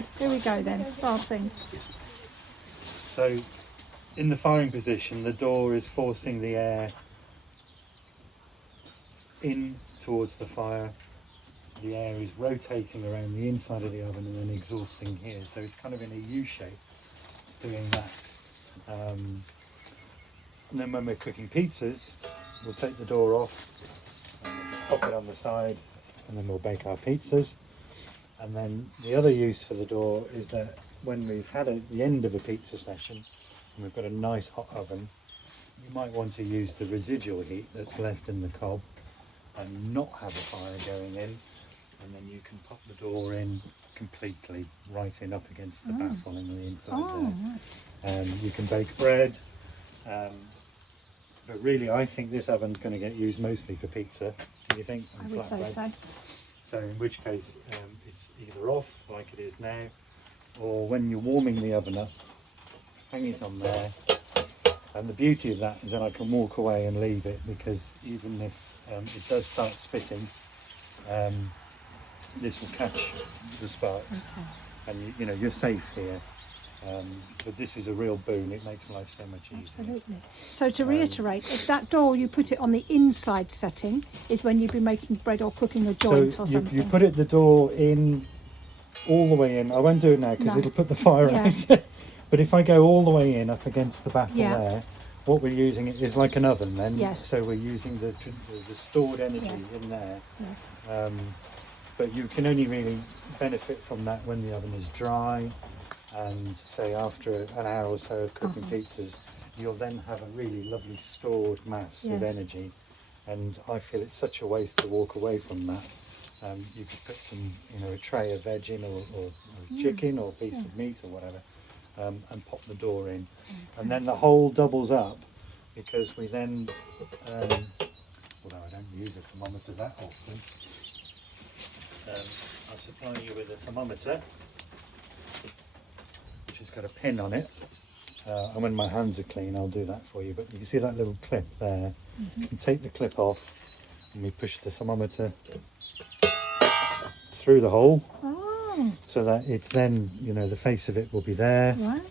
ahead. Here we go then, starting. So in the firing position, the door is forcing the air in towards the fire. The air is rotating around the inside of the oven and then exhausting here. So it's kind of in a U shape doing that. And then when we're cooking pizzas, we'll take the door off, and we'll pop it on the side, and then we'll bake our pizzas. And then the other use for the door is that when we've had the end of a pizza session and we've got a nice hot oven, you might want to use the residual heat that's left in the cob and not have a fire going in, and then you can pop the door in completely right in up against the baffle on the inside there. You can bake bread, but really I think this oven's going to get used mostly for pizza. Do you think? I would say so. So in which case it's either off like it is now, or when you're warming the oven up, hang it on there. And the beauty of that is that I can walk away and leave it, because even if it does start spitting, this will catch the sparks, and you know you're safe here. But this is a real boon. It makes life so much easier. Absolutely. So to reiterate, if that door you put it on the inside setting is when you'd be making bread or cooking a joint or something. You put the door in all the way in. I won't do it now because it'll put the fire out. But if I go all the way in up against the baffle there, what we're using is like an oven then. Yes. So we're using the stored energy in there. Yes. But you can only really benefit from that when the oven is dry, and say after an hour or so of cooking pizzas, you'll then have a really lovely stored mass of energy. And I feel it's such a waste to walk away from that. You could put some, a tray of veg in, or chicken or piece of meat or whatever, and pop the door in. And then the whole doubles up, because we then, although I don't use a thermometer that often, I'll supply you with a thermometer which has got a pin on it, and when my hands are clean I'll do that for you. But you can see that little clip there. You can take the clip off and we push the thermometer through the hole, so that it's then, the face of it will be there. Right.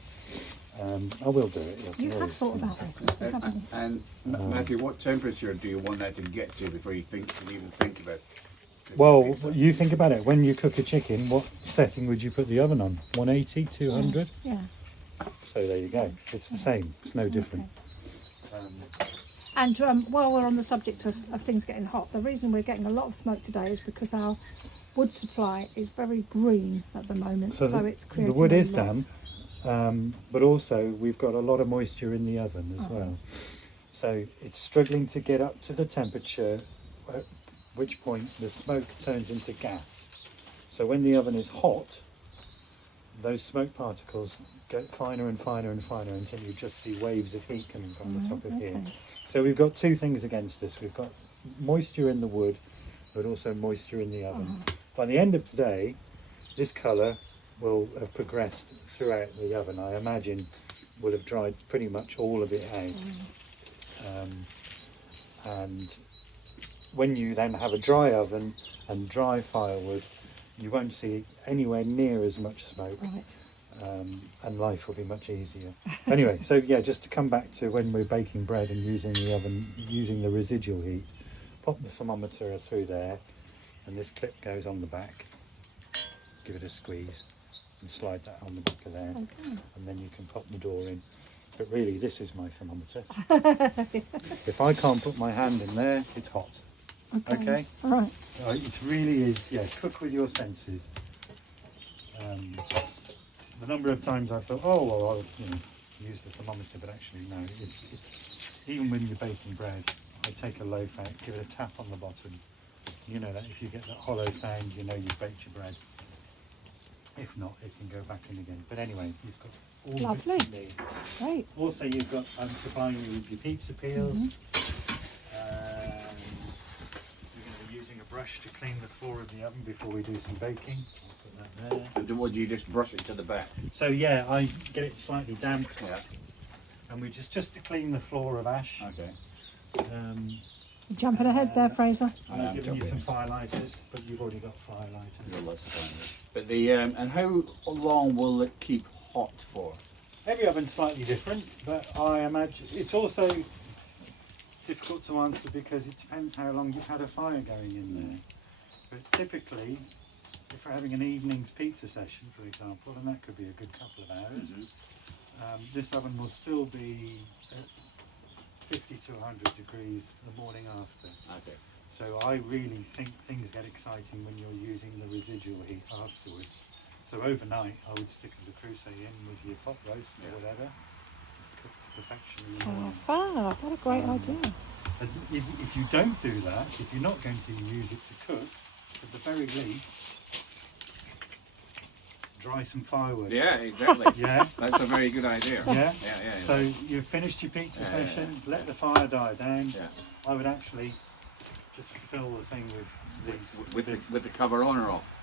I will do it. You have thought about this, haven't you? And Matthew, what temperature do you want that to get to before you even think about it? Well, you think about it. When you cook a chicken, what setting would you put the oven on? 180, 200? Yeah. So there you go. It's the same. It's no different. And while we're on the subject of things getting hot, the reason we're getting a lot of smoke today is because our wood supply is very green at the moment. So it's creating the wood is lot. damp, but also we've got a lot of moisture in the oven as well. So it's struggling to get up to the temperature, at which point the smoke turns into gas. So when the oven is hot, those smoke particles get finer and finer and finer until you just see waves of heat coming from the top of here. So we've got two things against us. We've got moisture in the wood, but also moisture in the oven. By the end of today, this colour will have progressed throughout the oven. I imagine will have dried pretty much all of it out. And when you then have a dry oven and dry firewood, you won't see anywhere near as much smoke. Right. And life will be much easier. Anyway, so yeah, just to come back to when we're baking bread and using the oven, using the residual heat, pop the thermometer through there, and this clip goes on the back. Give it a squeeze and slide that on the back of there, and then you can pop the door in. But really, this is my thermometer. If I can't put my hand in there, it's hot. Okay? All right. It really is, cook with your senses. The number of times I thought, I'll use the thermometer, but actually no. It's even when you're baking bread, I take a loaf out, give it a tap on the bottom. You know that if you get that hollow sound, you know you've baked your bread. If not, it can go back in again. But anyway, you've got all the bits you need. Great. Also, you've got, I'm supplying you with your pizza peels. You're going to be using a brush to clean the floor of the oven before we do some baking. I'll put that there. And would you just brush it to the back? So yeah, I get it slightly damp, and we just to clean the floor of ash. Okay. You're jumping ahead there, Fraser. I'm giving you some firelighters, but you've already got firelighters. Got lots of fire. But the and how long will it keep hot for? Every oven's slightly different, but I imagine it's also difficult to answer because it depends how long you've had a fire going in there. But typically, if we're having an evening's pizza session, for example, and that could be a good couple of hours, this oven will still be at 50 to 100 degrees the morning after. Okay. So I really think things get exciting when you're using the residual heat afterwards. So overnight, I would stick the crusade in with your pot roast or whatever, cook to perfection in the Oh, morning. fab. What a great idea. And if you don't do that, if you're not going to use it to cook, at the very least, dry some firewood. Yeah, exactly. Yeah. That's a very good idea. Yeah. Yeah. So you've finished your pizza Yeah, session, let the fire die down. Yeah. I would actually just fill the thing with these. With the cover on or off?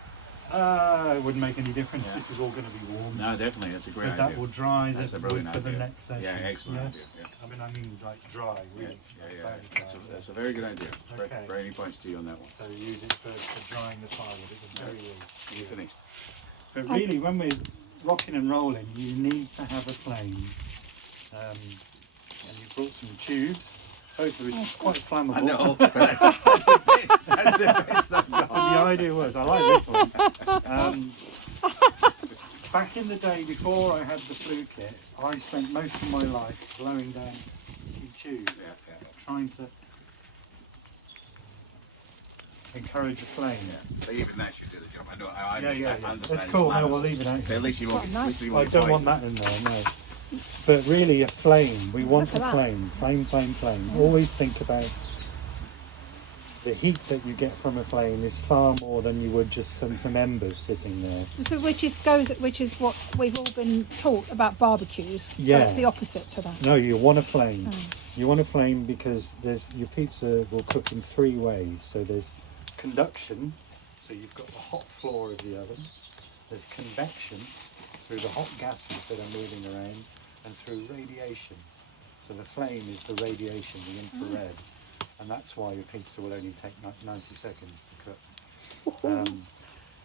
It wouldn't make any difference. Yeah. This is all going to be warm. No, definitely. That's a great But idea. that will dry That's the a wood brilliant for the idea. next session. Yeah, excellent Yeah? idea. Yeah. I mean dry, really. Yeah. Very dry. That's a very good idea. Okay. Very points to you on that one. So use it for drying the firewood at the very least. You finished? But really, when we're rocking and rolling, you need to have a flame. And you brought some tubes, both of which are quite flammable. I know, but that's the best. That's the best I've got. The idea was, I like this one. Back in the day, before I had the flue kit, I spent most of my life blowing down tubes, trying to encourage a flame. So even that should do the job. I understand. That's cool. No, we'll leave it out. At least you won't. Quite nice. I don't want that in there, no. But really, a flame. We want Look a at flame. Flame. Always think about the heat that you get from a flame is far more than you would just some embers sitting there. So which is what we've all been taught about barbecues. Yeah. So it's the opposite to that. No, you want a flame. You want a flame because your pizza will cook in three ways. So there's conduction, so you've got the hot floor of the oven. There's convection through the hot gases that are moving around, and through radiation. So the flame is the radiation, the infrared, and that's why your pizza will only take 90 seconds to cook.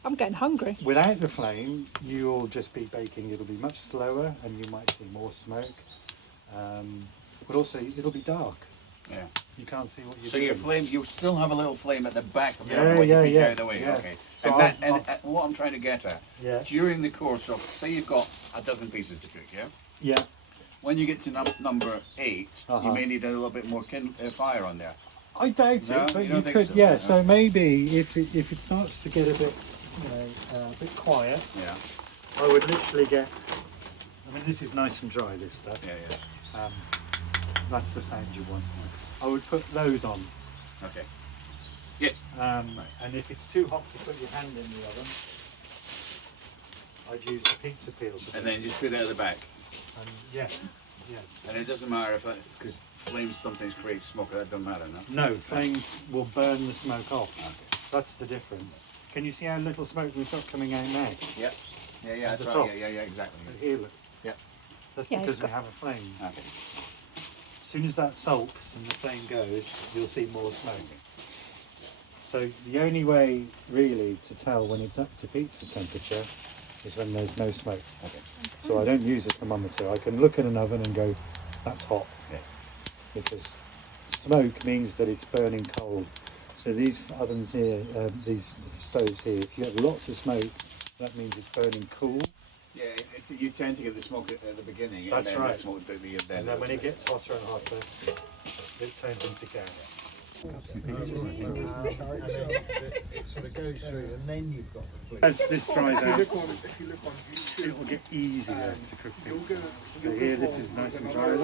I'm getting hungry. Without the flame, you'll just be baking. It'll be much slower, and you might see more smoke. But also, it'll be dark. Yeah. You can't see what you're So doing. your flame, you still have a little flame at the back of the Yeah, oven when you peek yeah, out of the way. yeah. Okay. So And what I'm trying to get at, Yeah. during the course of, say you've got a dozen pieces to cook, yeah? Yeah. When you get to number 8, Uh-huh. you may need a little bit more fire on there. I doubt No, it, but you you don't think could. so? Yeah. No. So maybe if it starts to get a bit, a bit quiet, Yeah. I would literally get. I mean, this is nice and dry. This stuff. Yeah. That's the sound you want. I would put those on. Okay. Yes. And if it's too hot to put your hand in the oven, I'd use the pizza peel. And then just put it at the back. And yeah. And it doesn't matter if that's because flames sometimes create smoke. That doesn't matter, no. No, flames will burn the smoke off. Okay. That's the difference. Can you see how little smoke we've got coming out now? Yep. Yeah. At That's the right. top. Yeah. Exactly. Here, look. Yep. That's Yeah, because it's we got- have a flame. Okay. As soon as that sulks and the flame goes, you'll see more smoke. So the only way really to tell when it's up to pizza temperature is when there's no smoke. Okay. So I don't use a thermometer. I can look at an oven and go, that's hot. Yeah. Because smoke means that it's burning cold. So these ovens here, these stoves here, if you have lots of smoke, that means it's burning cool. Yeah. You tend to get the smoke at the beginning. That's and then right. The smoke at the end. And then when it gets hotter and hotter, it turns into gas. It sort of goes through, and then you've got the flame. As this dries out, If you look on YouTube, it will get easier to cook pizza. So here, this is nice and dry.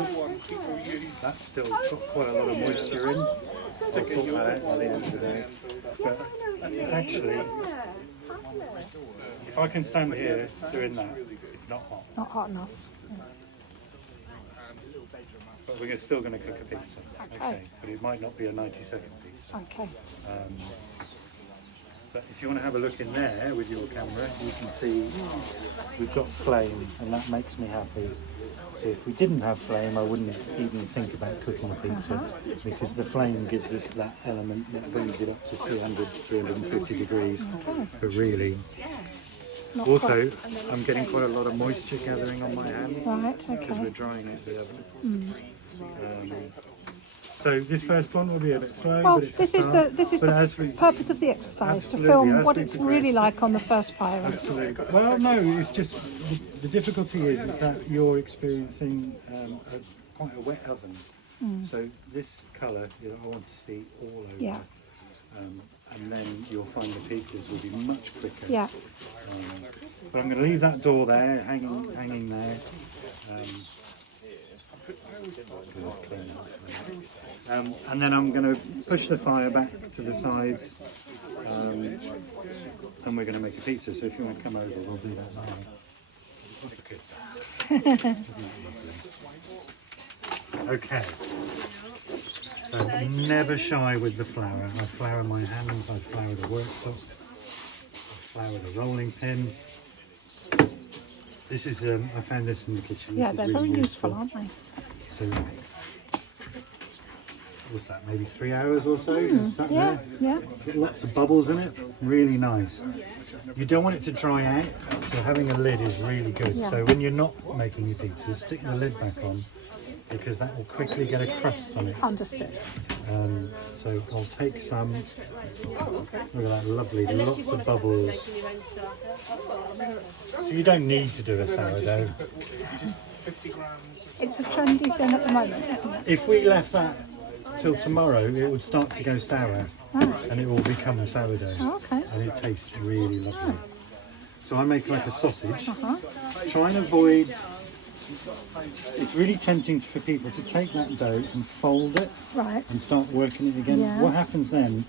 That's still got quite a lot of moisture in. I'll sort that out by the end of the day. But it's actually, if I can stand here doing that, it's not hot. Not hot enough. But we're still going to cook a pizza. Okay. But it might not be a 90-second pizza. Okay. But if you want to have a look in there with your camera, you can see we've got flame, and that makes me happy. So if we didn't have flame, I wouldn't even think about cooking a pizza, because the flame gives us that element that brings it up to 300, 350 degrees. But really, Not also, quite. I'm getting quite a lot of moisture gathering on my hand Right, because we're okay. drying out the oven. So this first one will be a bit slow, Well, but it's this a is start. the As we- purpose of the exercise, to Absolutely, film as what we it's progress. really like on the first fire. Absolutely. Well, no, it's just the difficulty is that you're experiencing quite a wet oven. So this colour, I want to see all over. Yeah. And then you'll find the pizzas will be much quicker. Yeah. But I'm going to leave that door there, hanging there. And then I'm going to push the fire back to the sides, and we're going to make a pizza. So if you want to come over, we'll do that now. Okay. So never shy with the flour. I flour my hands, I flour the worktop, I flour the rolling pin. This is, I found this in the kitchen. Yeah, This they're is really very useful, aren't they? So, what's that, maybe 3 hours or so? Sat Yeah, there. yeah. Got lots of bubbles in it, really nice. You don't want it to dry out, so having a lid is really good. Yeah. So when you're not making your pizzas, stick the lid back on, because that will quickly get a crust on it. Understood. So I'll take some. Look at that, lovely, lots of bubbles. So you don't need to do a sourdough. It's a trendy thing at the moment, isn't it? If we left that till tomorrow, it would start to go sour, and it will become sourdough. Oh, okay. And it tastes really lovely. So I make like a sausage. Uh-huh. Try and avoid. It's really tempting for people to take that dough and fold it Right. and start working it again. Yeah. What happens then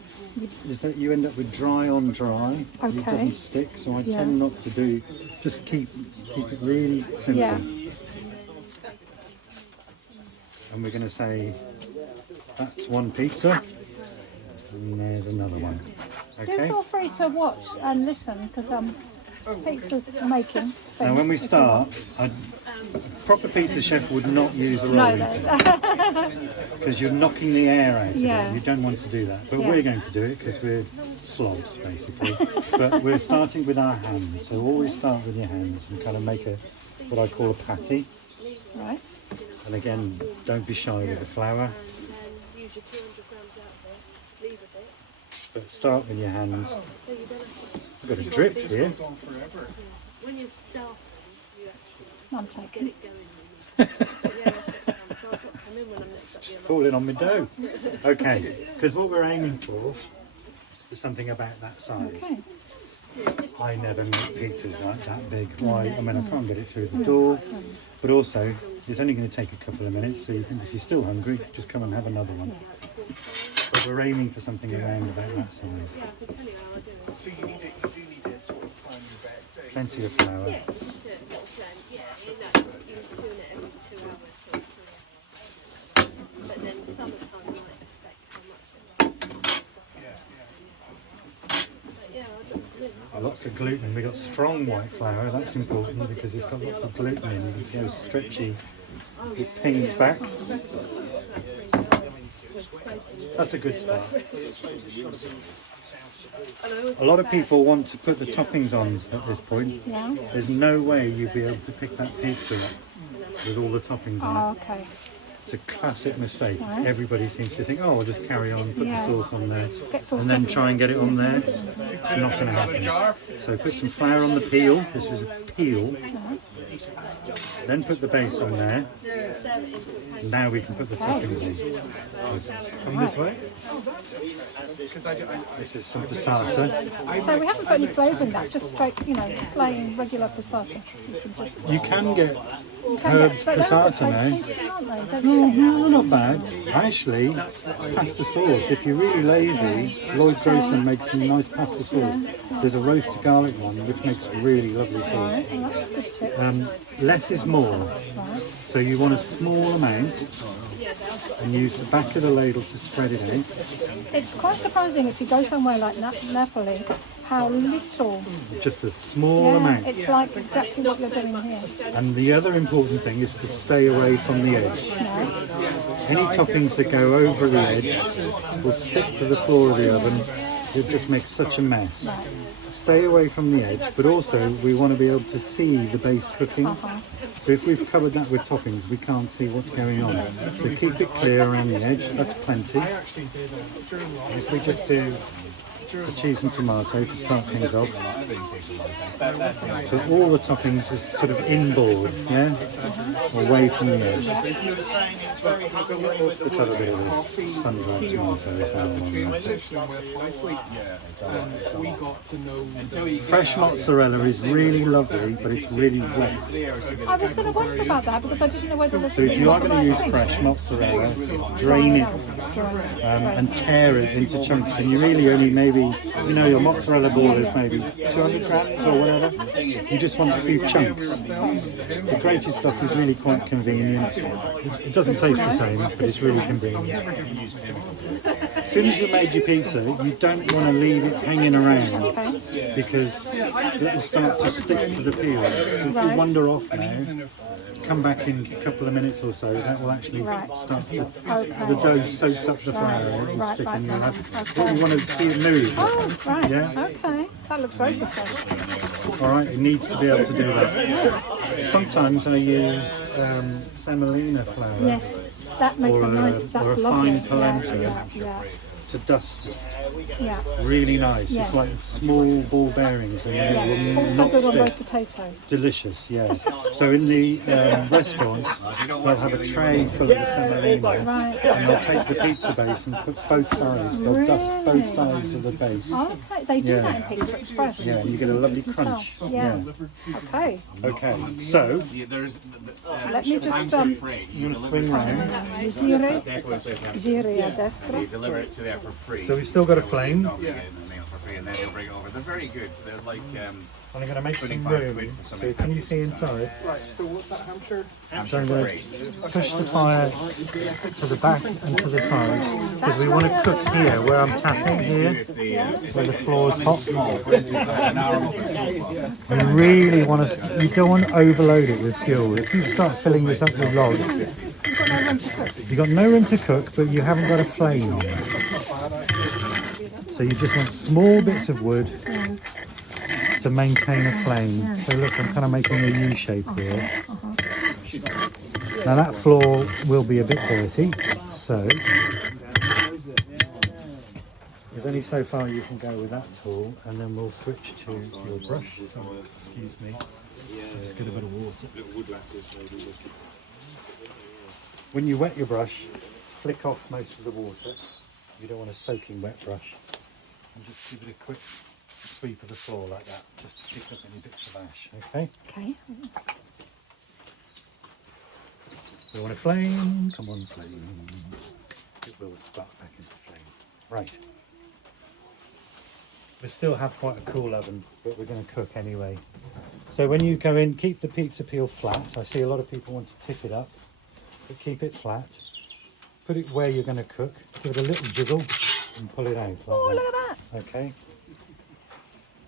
is that you end up with dry on dry. It Okay. doesn't stick, so I Yeah. tend not to do. Just keep it really simple. Yeah. And we're going to say that's one pizza, and there's another one. Do Okay. feel free to watch and listen, because pizza making. Now, when we thing, if you start, a proper pizza chef would not use a want. No, rolling no. pin, because you're knocking the air out of Yeah. it. You don't want to do that, but Yeah. we're going to do it because we're slobs, basically. But we're starting with our hands, so always start with your hands and kind of make what I call a patty. Right. And again, don't be shy with the flour, Use your 200 grams out there, leave a bit. but start with your hands. So you don't have to, I've got a drip here. when you're starting, you actually I'm get taking. it going. Yeah, so I'll drop them in when I'm next up the other. Falling on my dough. Okay, because what we're aiming for is something about that size. Okay. I never make pizzas like that big. Why? I mean, I can't get it through the door, but also it's only going to take a couple of minutes. So you can, if you're still hungry, just come and have another one. But we're aiming for something around about that size. Yeah, I can tell you how I do it. So you do need to sort of plan your back day. Plenty of flour. Yeah, just do it a little plan. Yeah, you're doing it every 2 hours, so 3 hours. But then summertime you might expect how much it runs and stuff like that. But yeah, I'll drop them in. Lots of gluten. We've got strong white flour. That's important because it's got lots of gluten in. You can see how stretchy it pings back. That's a good start. A lot of people want to put the toppings on at this point. Yeah. There's no way you'd be able to pick that pizza up with all the toppings on Oh, it. okay. It's a classic mistake. Right. Everybody seems to think, oh, I'll just carry on, put Yeah. the sauce on there, Get sauce and then everywhere. try and get it on there. Not going to happen. So put some flour on the peel. This is a peel. Then put the base on there. Now we can put the toppings in. Come this way. This is some passata. So we haven't put any flavour in that, just straight, plain regular passata. You can just, You can get you can herbed but they're passata quite now. tasty, aren't they? Don't you get No, not bad. Actually, pasta sauce. If you're really lazy, Lloyd Grossman makes some nice pasta sauce. There's a roasted garlic one, which makes really lovely sauce. Right, well, that's a good tip. Less is more. Right. So you want a small amount, and use the back of the ladle to spread it out. It's quite surprising if you go somewhere like Napoli, how little. Just a small amount. It's like exactly what you're doing here. And the other important thing is to stay away from the edge. Any toppings that go over the edge will stick to the floor of the oven. It just makes such a mess. Stay away from the edge, but also we want to be able to see the base cooking. So if we've covered that with toppings, we can't see what's going on. So keep it clear around the edge. That's plenty. If we just do the cheese and tomato to start things off. So all the toppings is sort of inboard, yeah? Away from the edge. Let's have a bit of this sun-dried tomato as well. Fresh mozzarella is really lovely, but it's really wet. I was going to wonder about that because I didn't know whether the So if you are going to use fresh mozzarella, drain it and tear it into chunks, and you really only maybe, you know, your mozzarella ball is maybe 200 grams or whatever. You just want a few chunks. The grated stuff is really quite convenient. It doesn't taste the same, but it's really convenient. As soon as you made your pizza, you don't want to leave it hanging around because it will start to stick to the peel. So if you wander off now, come back in a couple of minutes or so, that will actually start to, the dough soaks up the flour and it will stick and you'll have, what you want to see it move. Oh, right. Yeah? Okay. That looks very professional. All right, it needs to be able to do that. Sometimes I use semolina flour. Yes, that makes Or it nice. a That's fine lovely. polenta. Yeah. To dust. Yeah. Really nice. Yes. It's like small ball bearings and they Yes. will Also not good on roast stick. potatoes. Delicious, yes. So in the restaurants, they'll have a tray full of the semolina Right. and they'll take the pizza base and cook both sides. They'll dust both sides of the base. Okay, they do that in Pizza Express. Yeah, and you get a lovely You can tell. crunch. Yeah. Okay. Okay, so Let me just you want to swing round. Giri a destra. They deliver it to there for free. So we've still got a flame. You get it in the mail for free, and then they'll bring it over. They're very good. They're like And I'm going to make some 25 room. quid for So something. can you see inside? Right, so what's that, Hampshire? So I'm going to push the fire to the back and to the side because we want to cook here where I'm tapping here, where the floor is hot. You really want to, you don't want to overload it with fuel. If you start filling this up with logs, you've got no room to cook, but you haven't got a flame on. So you just want small bits of wood to maintain a flame. So look, I'm kind of making a U shape here. Now that floor will be a bit dirty, so there's only so far you can go with that tool, and then we'll switch to your brush. Oh, excuse me. Let's get a bit of water. When you wet your brush, flick off most of the water. You don't want a soaking wet brush. And just give it a quick sweep of the floor like that, just to pick up any bits of ash, okay? Okay. You want a flame? Come on, flame. It will spark back into flame. Right. We still have quite a cool oven, but we're going to cook anyway. So when you go in, keep the pizza peel flat. I see a lot of people want to tip it up, but keep it flat. Put it where you're going to cook. Give it a little jiggle and pull it out like Oh, that. look at that. Okay.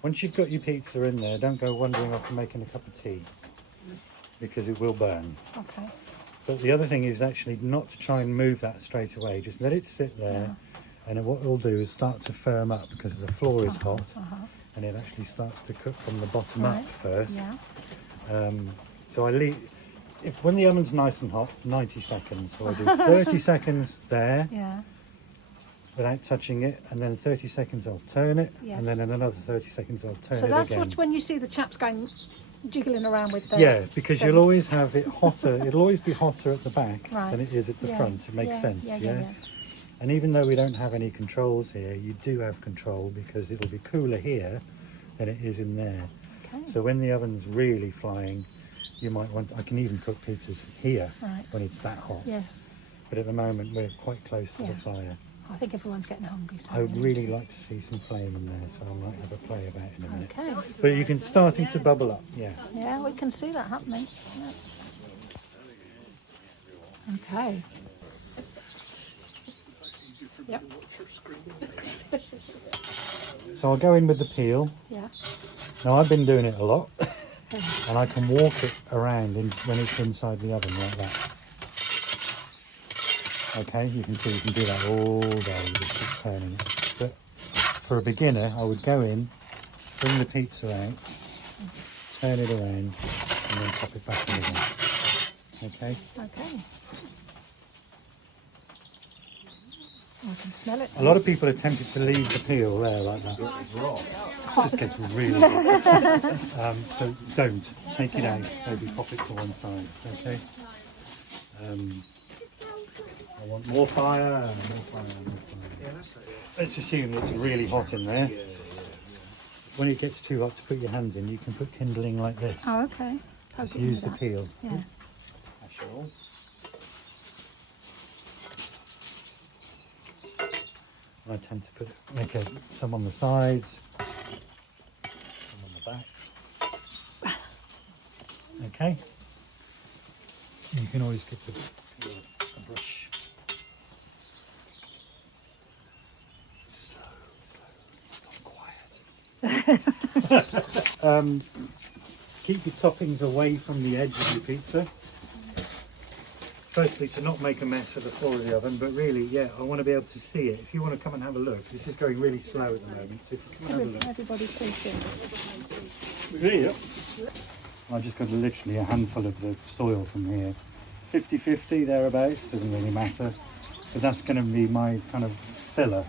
Once you've got your pizza in there, don't go wandering off and making a cup of tea because it will burn. Okay. But the other thing is actually not to try and move that straight away. Just let it sit there, and then what it'll do is start to firm up because the floor is hot, and it actually starts to cook from the bottom up first. Yeah. So I leave. When the oven's nice and hot, 90 seconds. So I do 30 seconds there. Yeah. Without touching it, and then 30 seconds I'll turn it, Yes. and then in another 30 seconds I'll turn So it that's again. what when you see the chaps going jiggling around with the Yeah, because you'll always have it hotter. It'll always be hotter at the back Right. than it is at the Yeah. front. It makes Yeah, sense, yeah. And even though we don't have any controls here, you do have control because it'll be cooler here than it is in there. Okay. So when the oven's really flying, you might want. I can even cook pizzas here Right. when it's that hot. Yes. But at the moment we're quite close to the fire. I think everyone's getting hungry. So I would really like to see some flame in there, so I might have a play about in a minute. Okay. But you can starting to bubble up, yeah. Yeah, we can see that happening. Yeah. Okay. Yep. So I'll go in with the peel. Yeah. Now I've been doing it a lot, and I can walk it around when it's inside the oven like that. Okay, you can see you can do that all day, just keep turning it. But for a beginner, I would go in, bring the pizza out, turn it around, and then pop it back in again. Okay? Okay. I can smell it. A lot of people are tempted to leave the peel there like that. It just gets really hot. So don't. Take it out. Maybe pop it to one side. Okay? I want more fire, more fire, more fire. Let's assume it's really hot in there. When it gets too hot to put your hands in, you can put kindling like this. Oh, okay. Just use the peel. Yeah. That's yours. I tend to make some on the sides, some on the back. Okay. You can always get the peel a brush. Slow, quiet. Keep your toppings away from the edge of your pizza. Firstly, to not make a mess of the floor of the oven, but really, yeah, I want to be able to see it. If you want to come and have a look, this is going really slow at the moment, so if you come and have a look. Everybody please do. Really? Yep. I just got literally a handful of the soil from here. 50-50, thereabouts, doesn't really matter. But that's going to be my kind of filler.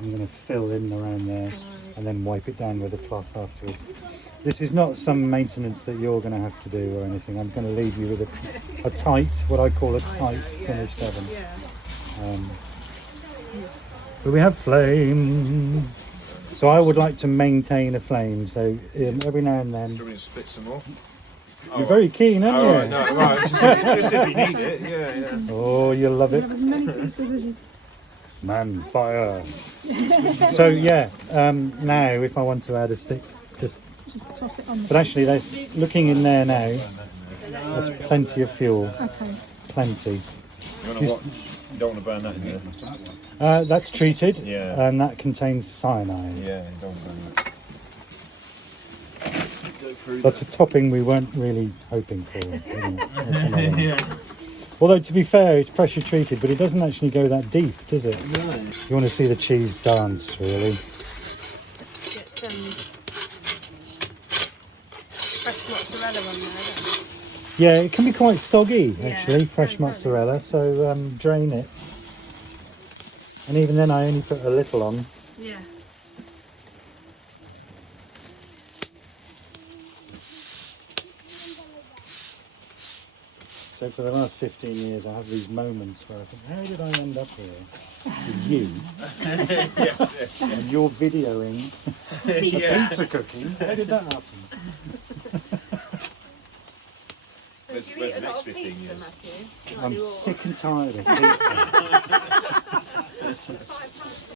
I'm going to fill in around there and then wipe it down with a cloth afterwards. This is not some maintenance that you're going to have to do or anything. I'm going to leave you with a tight, what I call a tight finished oven. But we have flame. So I would like to maintain a flame. So every now and then. Do you want me to split some more? You're very keen, aren't you? Right, no, right. Just if you need it, yeah. Oh, you'll love it. Have as many pieces as you. Man, fire. So yeah, now if I want to add a stick, Just toss it on the. but actually there's, looking in there now, that's plenty of fuel, Okay. plenty. You don't want to burn that in there. That's treated, Yeah. and that contains cyanide. Yeah, you don't burn that. That's a topping we weren't really hoping for. Isn't it? That's another one. Although to be fair, it's pressure treated, but it doesn't actually go that deep, does it? No. You want to see the cheese dance, really. Get some fresh mozzarella on there, don't you? Yeah, it can be quite soggy, actually, Yeah, fresh can, mozzarella, so drain it. And even then I only put a little on. Yeah. So for the last 15 years I have these moments where I think, how did I end up here with you? And you're videoing the pizza cooking. How did that happen? So Where's do you eat the a lot next of 15 pizza, years? Matthew? I'm sick and tired of pizza.